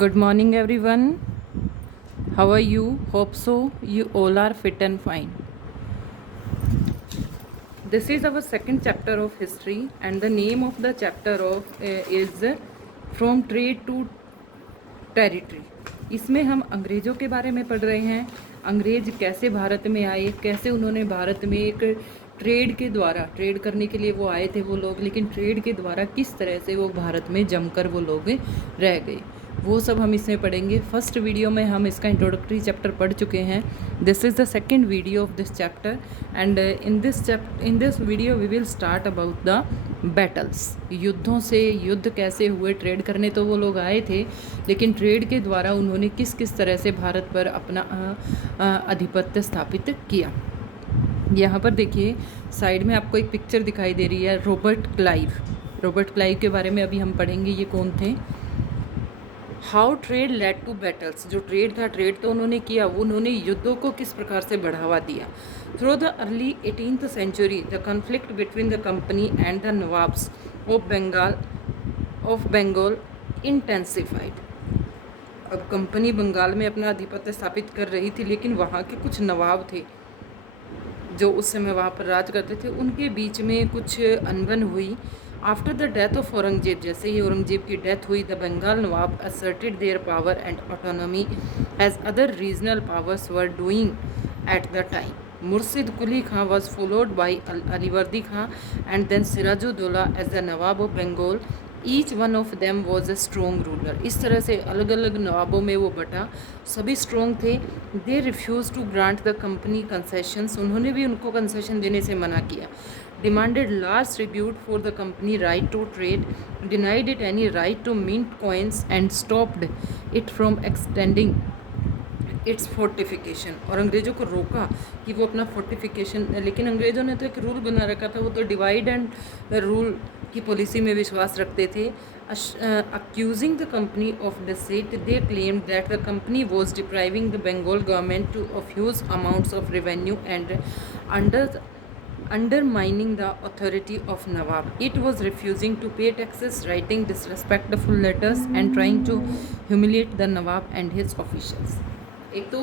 Good morning, everyone. How are you? Hope so. You all are fit and fine. This is our second chapter of history, and the name of the chapter is From Trade to territory. इसमें हम अंग्रेज़ों के बारे में पढ़ रहे हैं। अंग्रेज़ कैसे भारत में आए, कैसे उन्होंने भारत में एक ट्रेड के द्वारा, ट्रेड करने के लिए वो आए थे वो लोग, लेकिन ट्रेड के द्वारा किस तरह से वो भारत में जमकर वो लोग रह गए, वो सब हम इसमें पढ़ेंगे। फर्स्ट वीडियो में हम इसका इंट्रोडक्टरी चैप्टर पढ़ चुके हैं। This is the second video of this chapter and in this video we will start about the battles. युद्धों से, युद्ध कैसे हुए, ट्रेड करने तो वो लोग आए थे, लेकिन ट्रेड के द्वारा उन्होंने किस किस तरह से भारत पर अपना आधिपत्य स्थापित किया। यहाँ पर देखिए साइड में आपको एक पिक्चर दिखाई दे रही है, रॉबर्ट क्लाइव। रॉबर्ट क्लाइव के बारे में अभी हम पढ़ेंगे, ये कौन थे। How trade led to battles, जो ट्रेड था, ट्रेड तो उन्होंने किया, उन्होंने युद्धों को किस प्रकार से बढ़ावा दिया। Through the early 18th century the conflict between the company and the nawabs of Bengal intensified. अब कंपनी बंगाल में अपना आधिपत्य स्थापित कर रही थी, लेकिन वहाँ के कुछ नवाब थे जो उस समय वहाँ पर राज करते थे, उनके बीच में कुछ अनबन हुई। After the death of Aurangzeb, जैसे ही औरंगजेब की डेथ हुई, the Bengal nawab asserted their power and autonomy as other regional powers were doing at the time. Murshid Quli Khan was followed by Alivardi Khan and then Sirajuddaulah as the Nawab of Bengal. Each one of them was a strong ruler. इस तरह से अलग अलग नवाबों में वो बटा, सभी strong थे। They refuse to grant the company concessions, उन्होंने भी उनको कंसेशन देने से मना किया। Demanded large tribute for the company right to trade, denied it any right to mint coins and stopped it from extending its fortification. और अंग्रेज़ों को रोका कि वो अपना फोर्टिफिकेशन, लेकिन अंग्रेज़ों ने तो एक रूल बना रखा था, वो तो डिवाइड एंड रूल की पॉलिसी में विश्वास रखते थे। Accusing the company of deceit, they claimed that the company was depriving the Bengal government of huge amounts of revenue and undermining the authority of Nawab. It was refusing to pay taxes, writing disrespectful letters and trying to humiliate the Nawab and his officials. एक तो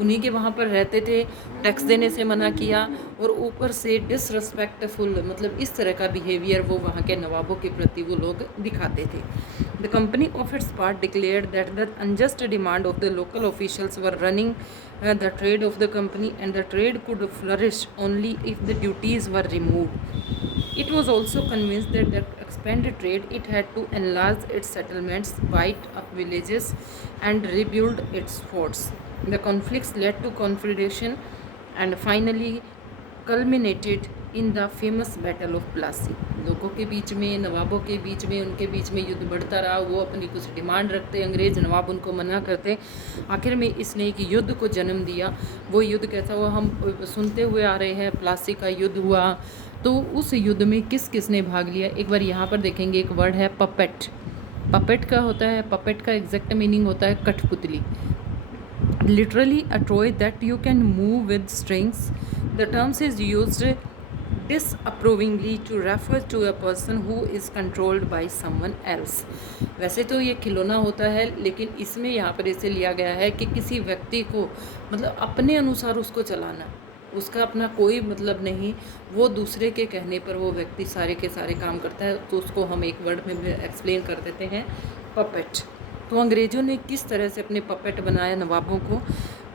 उन्हीं के वहाँ पर रहते थे, tax देने से मना किया, और ऊपर से डिसरिस्पेक्टफुल, मतलब इस तरह का बिहेवियर वो वहाँ के नवाबों के प्रति वो लोग दिखाते थे। The company of its part declared that the unjust demand of the local officials were running the trade of the company and the trade could flourish only if the duties were removed. It was also convinced that to expand trade it had to enlarge its settlements, buy up villages and rebuild its forts. The conflicts led to confederation and finally culminated in the famous battle of Plassey. लोगों के बीच में, नवाबों के बीच में, उनके बीच में युद्ध बढ़ता रहा। वो अपनी कुछ डिमांड रखते, अंग्रेज़ नवाब उनको मना करते। आखिर में इसने एक युद्ध को जन्म दिया। वो युद्ध कैसा हुआ हम सुनते हुए आ रहे हैं, प्लासी का युद्ध हुआ। तो उस युद्ध में किस किस ने भाग लिया, एक बार यहाँ पर देखेंगे। एक वर्ड है पपेट। पपेट का होता है, पपेट का एग्जैक्ट मीनिंग होता है कठपुतली। Literally a toy that you can move with strings. The terms is used disapprovingly to refer to a person who is controlled by someone else. वैसे तो ये खिलौना होता है, लेकिन इसमें यहाँ पर इसे लिया गया है कि किसी व्यक्ति को, मतलब अपने अनुसार उसको चलाना, उसका अपना कोई मतलब नहीं, वो दूसरे के कहने पर वो व्यक्ति सारे के सारे काम करता है। तो उसको हम एक वर्ड में एक्सप्लेन कर देते हैं, पपेट। तो अंग्रेज़ों ने किस तरह से अपने पपेट बनाया नवाबों को।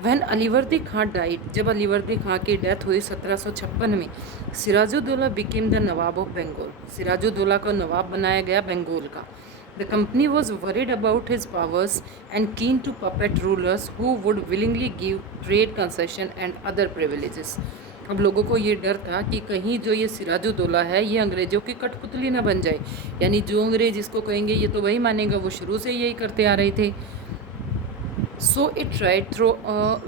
वैन अलीवर्दी खां डाइड, जब अलीवर्दी खां की डेथ हुई 1756 में, Sirajuddaulah became the Nawab of Bengal. Sirajuddaulah को नवाब बनाया गया बंगाल का। The company was worried about his powers and keen to puppet rulers who would willingly give trade concession and other privileges. अब लोगों को ये डर था कि कहीं जो ये सिराजुद्दौला है ये अंग्रेज़ों की कठपुतली ना बन जाए, यानी जो अंग्रेज़ इसको कहेंगे ये तो वही मानेगा, वो शुरू से यही करते आ रहे थे। So it tried through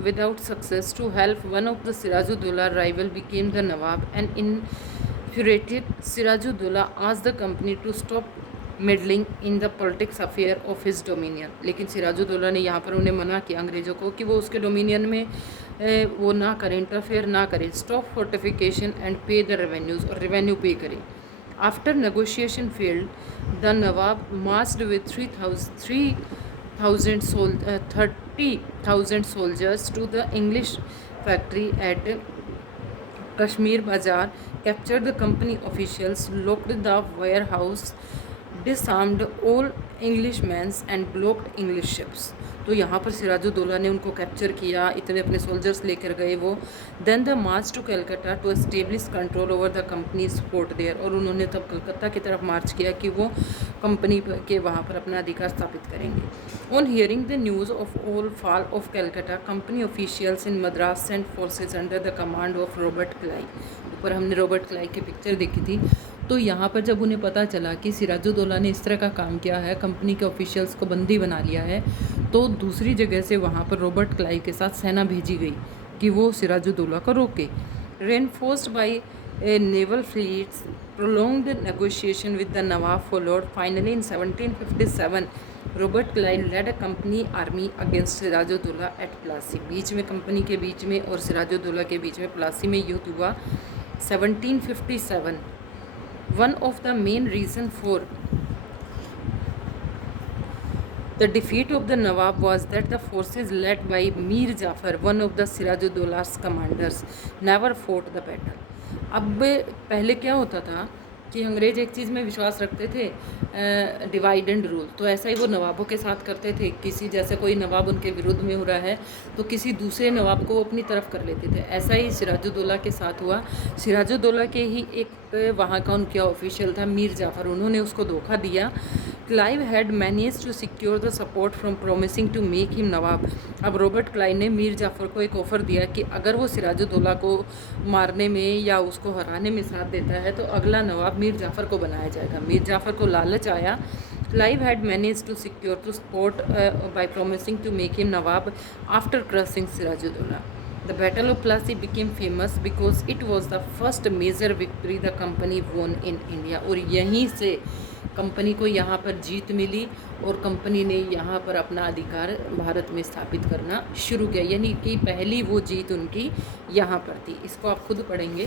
without success to help one of the Sirajuddaulah rival became the Nawab, and infuriated Sirajuddaulah asked the company to stop meddling in the politics affair of his dominion. लेकिन सिराजुद्दौला ने यहाँ पर उन्हें मना किया अंग्रेज़ों को कि वो उसके डोमिनियन में वो ना करें, इंटरफेयर ना करें। स्टॉप फोर्टिफिकेशन एंड पे द रेवेन्यूज़, और रेवेन्यू पे करें। After negotiation failed the Nawab marched with 3,000 30,000 soldiers to the English factory at Kashmir Bazaar, captured the company officials, locked the warehouse, disarmed all Englishmen and blocked English ships. तो यहाँ पर सिराजुद्दौला ने उनको capture किया, इतने अपने सोल्जर्स लेकर गए वो. Then the march to Calcutta to establish control over the company's port there, और उन्होंने तब कलकत्ता की तरफ मार्च किया कि वो कंपनी के वहाँ पर अपना अधिकार स्थापित करेंगे. On hearing the news of all fall of Calcutta, company officials in Madras sent forces under the command of Robert Clive. ऊपर हमने रॉबर्ट क्लाई की पिक्चर देखी थी. तो यहाँ पर जब उन्हें पता चला कि सिराजुद्दौला ने इस तरह का काम किया है, कंपनी के ऑफिशियल्स को बंदी बना लिया है, तो दूसरी जगह से वहाँ पर रॉबर्ट क्लाई के साथ सेना भेजी गई कि वो सिराजुद्दौला को रोके. Reinforced by naval fleets, prolonged negotiation with the nawab followed. Finally in 1757 Robert Clive led a company army against Sirajuddaulah at Plassey. बीच में कंपनी के बीच में और सिराजुद्दौला के बीच में प्लासी में युद्ध हुआ 1757. One of the main reason for the defeat of the Nawab was that the forces led by Mir Jafar, one of the Sirajuddaulla's commanders, never fought the battle. अब पहले क्या होता था कि अंग्रेज़ एक चीज़ में विश्वास रखते थे, डिवाइड एंड रूल. तो ऐसा ही वो नवाबों के साथ करते थे. किसी जैसे कोई नवाब उनके विरुद्ध में हो रहा है तो किसी दूसरे नवाब को वो अपनी तरफ कर लेते थे. ऐसा ही सिराजुद्दौला के साथ हुआ. सिराजुद्दौला के ही एक वहाँ का उनका ऑफिशियल था मीर जाफ़र, उन्होंने उसको धोखा दिया. Clive had manage to secure the support from promising to make him nawab. अब रॉबर्ट क्लाइव ने मीर जाफ़र को एक ऑफ़र दिया कि अगर वो सिराजुद्दौला को मारने में या उसको हराने में साथ देता है तो अगला नवाब मीर जाफ़र को बनाया जाएगा. मीर जाफ़र को लालच आया. Clive had manage to secure to support by promising to make him nawab after crushing Sirajuddaulah. The Battle of Plassey became famous because it was the first major victory the company won in India. और यहीं से company को यहाँ पर जीत मिली और company ने यहाँ पर अपना अधिकार भारत में स्थापित करना शुरू किया. यानी कि पहली वो जीत उनकी यहाँ पर थी. इसको आप खुद पढ़ेंगे.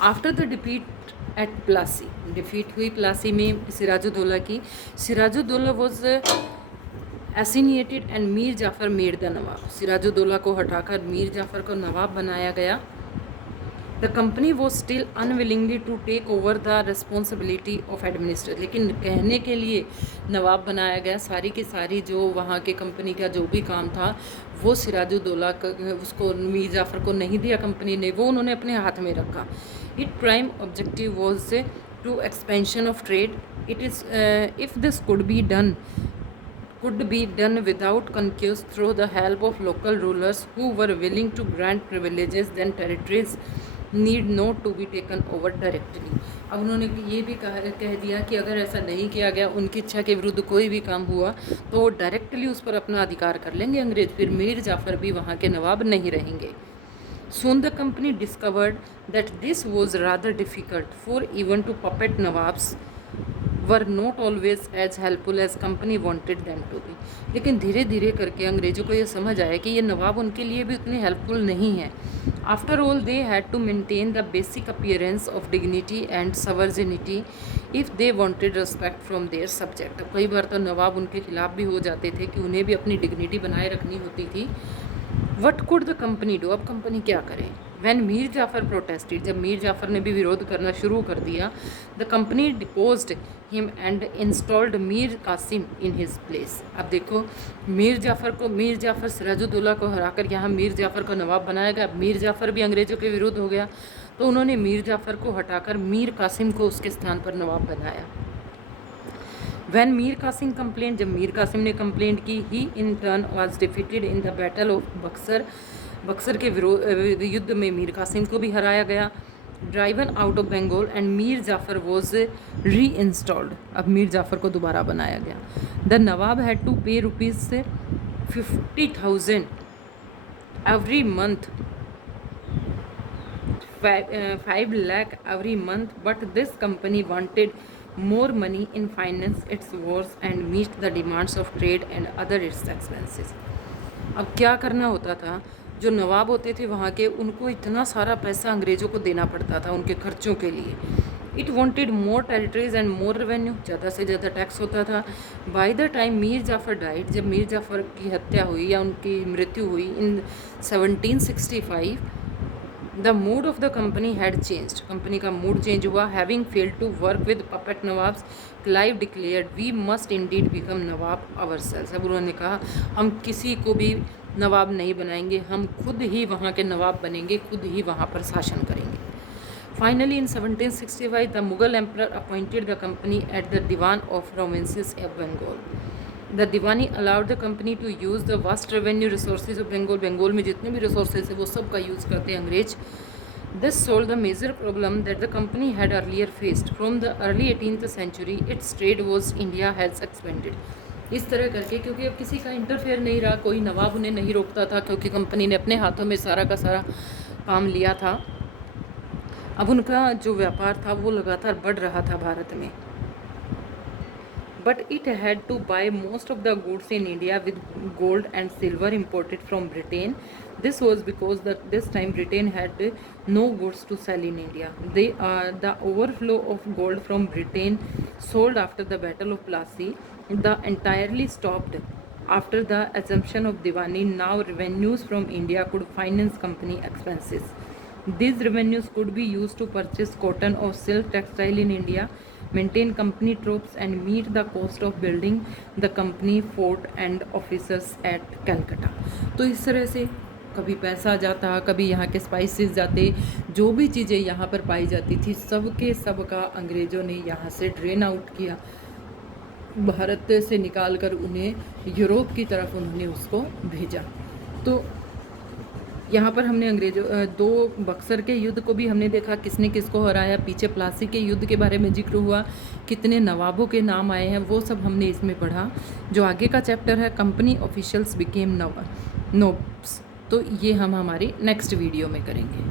After the defeat at Plassey, defeat हुई प्लासी में सिराजुद्दौला की. Sirajuddaulah was assassinated and Mir Jafar made the nawab. Sirajuddaulah को हटाकर मीर जाफ़र को नवाब बनाया गया. The company was still unwillingly to take over the responsibility of administrator. लेकिन कहने के लिए नवाब बनाया गया, सारी की सारी जो वहाँ के कंपनी का जो भी काम था वो सिराजुद्दौला उसको मीर जाफ़र को नहीं दिया कंपनी ने, वो उन्होंने अपने हाथ में रखा. It prime objective was to expansion of trade. It is if this could be done without conquest through the help of local rulers who were willing to grant privileges, then territories need not to be taken over directly. अब उन्होंने ये भी कह दिया कि अगर ऐसा नहीं किया गया, उनकी इच्छा के विरुद्ध कोई भी काम हुआ तो वो डायरेक्टली उस पर अपना अधिकार कर लेंगे अंग्रेज. फिर मीर जाफ़र भी वहाँ के नवाब नहीं रहेंगे. Soon the company discovered that this was rather difficult, for even to puppet nawabs were not always as helpful as company wanted them to be. लेकिन धीरे धीरे करके अंग्रेज़ों को ये समझ आया कि ये नवाब उनके लिए भी उतने हेल्पफुल नहीं है. After all they had to maintain the basic appearance of dignity and sovereignty if they wanted respect from their subject. अब कई बार तो नवाब उनके खिलाफ भी हो जाते थे कि उन्हें भी अपनी डिग्निटी बनाए रखनी होती थी. What could the company do. अब कंपनी क्या करे. वैन मीर जाफ़र प्रोटेस्टेड, जब मीर जाफ़र ने भी विरोध करना शुरू कर दिया, the company deposed him and installed Mir Qasim in his place. अब देखो मीर जाफ़र सिराजुद्दौला को हराकर यहाँ मीर जाफ़र को नवाब बनाया गया. मीर जाफ़र भी अंग्रेज़ों के विरुद्ध हो गया तो उन्होंने मीर जाफ़र को हटाकर मीर कासिम को उसके स्थान पर नवाब बनाया. वैन मीर कासिम कंप्लेंट, जब मीर कासिम ने कंप्लेंट की, he in turn was defeated in the battle of Buxar. Buxar के युद्ध में मीर कासिम को भी हराया गया. Driven out of Bengal and Mir Jafar was reinstalled. अब मीर जाफ़र को दोबारा बनाया गया. द नवाब हैड टू पे ₹50,000 every month, 5 lakh every month, but this company wanted more money in finance its wars and meet the demands of trade and other its expenses. अब क्या करना होता था, जो नवाब होते थे वहाँ के, उनको इतना सारा पैसा अंग्रेज़ों को देना पड़ता था उनके खर्चों के लिए. It wanted more territories and more revenue, ज़्यादा से ज़्यादा टैक्स होता था। By the time Mir Jafar died, जब मीर जाफ़र की हत्या हुई या उनकी मृत्यु हुई in 1765, the mood of the company had changed, company का मूड चेंज हुआ। Having failed to work with puppet nawabs, Clive declared we must indeed become nawab ourselves. अब उन्होंने कहा हम किसी को भी नवाब नहीं बनाएंगे, हम खुद ही वहाँ के नवाब बनेंगे, खुद ही वहाँ पर शासन करेंगे। Finally, in 1765, the Mughal emperor appointed the company at the Diwan of Provinces of Bengal. The Diwani allowed the company to use the vast revenue resources of Bengal. Bengal में जितने भी resources है वो सब का यूज़ करते हैं अंग्रेज। This solved the major problem that the company had earlier faced. From the early 18th century, its trade was India has expanded. इस तरह करके, क्योंकि अब किसी का इंटरफेयर नहीं रहा, कोई नवाब उन्हें नहीं रोकता था, क्योंकि कंपनी ने अपने हाथों में सारा का सारा काम लिया था। अब उनका जो व्यापार था वो लगातार बढ़ रहा था भारत में। But it had to buy most of the goods in India with gold and silver imported from Britain. This was because this time Britain had no goods to sell in India. The overflow of gold from Britain sold after the battle of Plassey the entirely stopped after the assumption of Diwani. Now revenues from India could finance company expenses. These revenues could be used to purchase cotton or silk textile in India, maintain company troops and meet the cost of building the company fort and offices at Calcutta. तो इस तरह से कभी पैसा जाता, कभी यहाँ के स्पाइसेस जाते, जो भी चीज़ें यहाँ पर पाई जाती थी सबके सब का अंग्रेज़ों ने यहाँ से ड्रेन आउट किया, भारत से निकाल कर उन्हें यूरोप की तरफ उन्होंने उसको भेजा। तो यहाँ पर हमने अंग्रेजों दो बक्सर के युद्ध को भी हमने देखा, किसने किसको हराया, पीछे प्लासी के युद्ध के बारे में जिक्र हुआ, कितने नवाबों के नाम आए हैं, वो सब हमने इसमें पढ़ा। जो आगे का चैप्टर है कंपनी ऑफिशियल्स बिकेम नोब्स, तो ये हम हमारी नेक्स्ट वीडियो में करेंगे।